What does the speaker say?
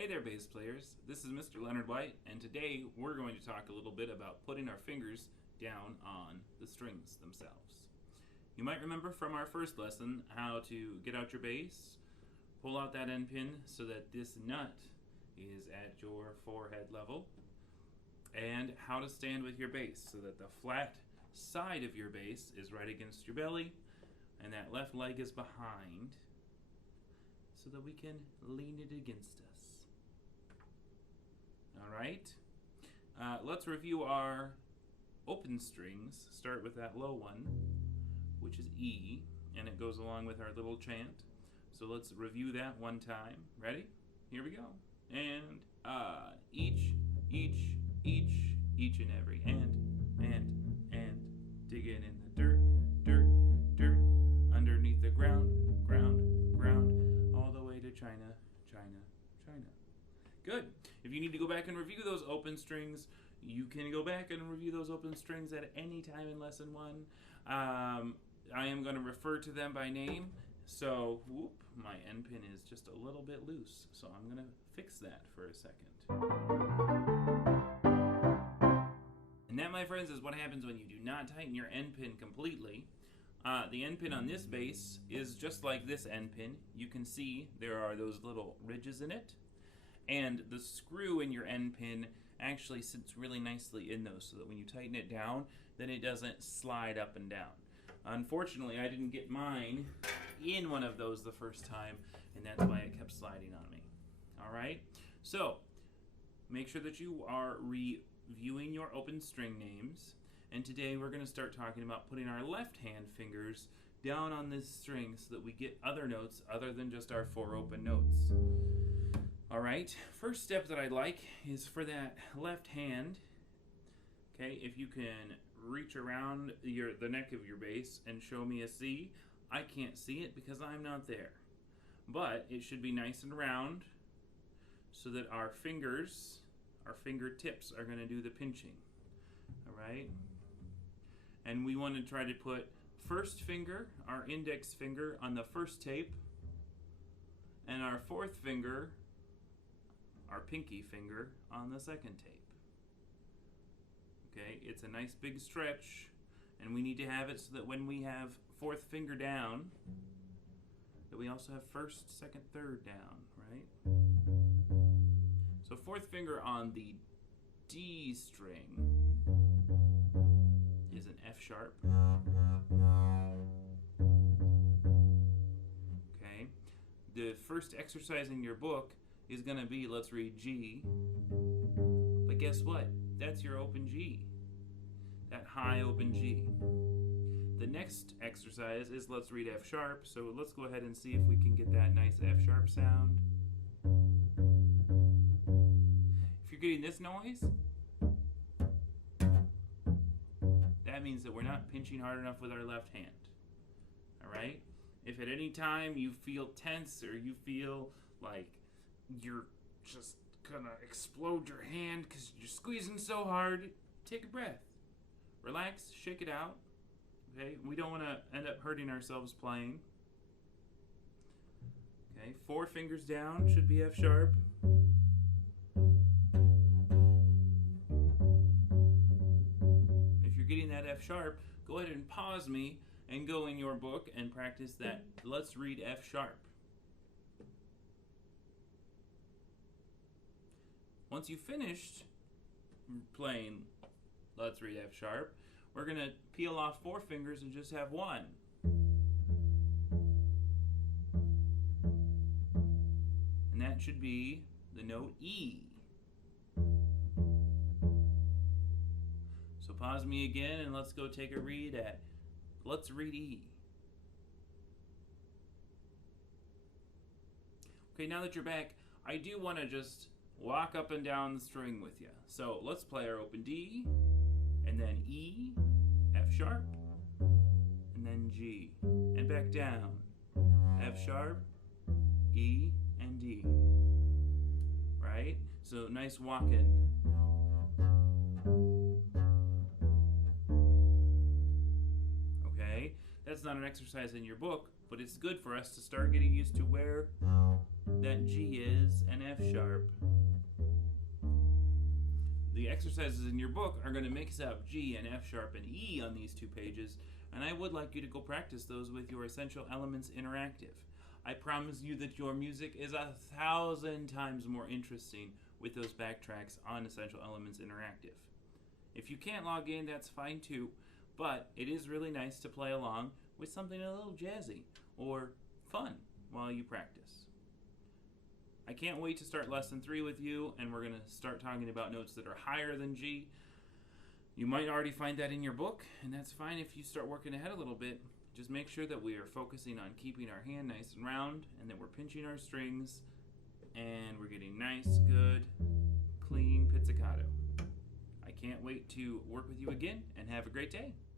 Hey there, bass players. This is Mr. Leonard-White, and today we're going to talk a little bit about putting our fingers down on the strings themselves. You might remember from our first lesson how to get out your bass, pull out that end pin so that this nut is at your forehead level, and how to stand with your bass so that the flat side of your bass is right against your belly and that left leg is behind so that we can lean it against us. Alright, let's review our open strings. Start with that low one, which is E, and it goes along with our little chant. So let's review that one time. Ready? Here we go. And each and every, and, digging in the dirt, underneath the ground, all the way to China. Good. If you need to go back and review those open strings, you can go back and review those open strings at any time in lesson 1. I am going to refer to them by name. So, my end pin is just a little bit loose. So I'm going to fix that for a second. And that, my friends, is what happens when you do not tighten your end pin completely. The end pin on this bass is just like this end pin. You can see there are those little ridges in it. And the screw in your end pin actually sits really nicely in those so that when you tighten it down, then it doesn't slide up and down. Unfortunately, I didn't get mine in one of those the first time, and that's why it kept sliding on me. Alright, so make sure that you are reviewing your open string names, and today we're going to start talking about putting our left hand fingers down on this string so that we get other notes other than just our 4 open notes. Alright, first step that I'd like is for that left hand, okay, if you can reach around the neck of your bass and show me a C. I can't see it because I'm not there. But it should be nice and round so that our fingertips are going to do the pinching. Alright? And we want to try to put first finger, our index finger, on the first tape, and our fourth finger, our pinky finger, on the second tape. Okay, it's a nice big stretch, and we need to have it so that when we have fourth finger down, that we also have first, second, third down, right? So fourth finger on the D string is an F sharp. Okay, the first exercise in your book is going to be, let's read G, but guess what? That's your open G, that high open G. The next exercise is let's read F sharp, so let's go ahead and see if we can get that nice F sharp sound. If you're getting this noise, that means that we're not pinching hard enough with our left hand. Alright? If at any time you feel tense or you feel like you're just gonna explode your hand because you're squeezing so hard, take a breath. Relax, shake it out. Okay, we don't want to end up hurting ourselves playing. Okay, 4 fingers down should be F sharp. If you're getting that F sharp, go ahead and pause me and go in your book and practice that. Let's read F sharp. Once you've finished playing Let's Read F sharp, we're going to peel off 4 fingers and just have 1. And that should be the note E. So pause me again and let's go take a read at Let's Read E. Okay, now that you're back, I do want to just walk up and down the string with you. So let's play our open D, and then E, F sharp, and then G, and back down. F sharp, E, and D. Right? So nice walking. Okay? That's not an exercise in your book, but it's good for us to start getting used to where that G is an F sharp. The exercises in your book are going to mix up G and F sharp and E on these 2 pages, and I would like you to go practice those with your Essential Elements Interactive. I promise you that your music is 1,000 times more interesting with those backtracks on Essential Elements Interactive. If you can't log in, that's fine too, but it is really nice to play along with something a little jazzy or fun while you practice. I can't wait to start lesson 3 with you, and we're going to start talking about notes that are higher than G. You might already find that in your book, and that's fine if you start working ahead a little bit. Just make sure that we are focusing on keeping our hand nice and round, and that we're pinching our strings, and we're getting nice, good, clean pizzicato. I can't wait to work with you again, and have a great day.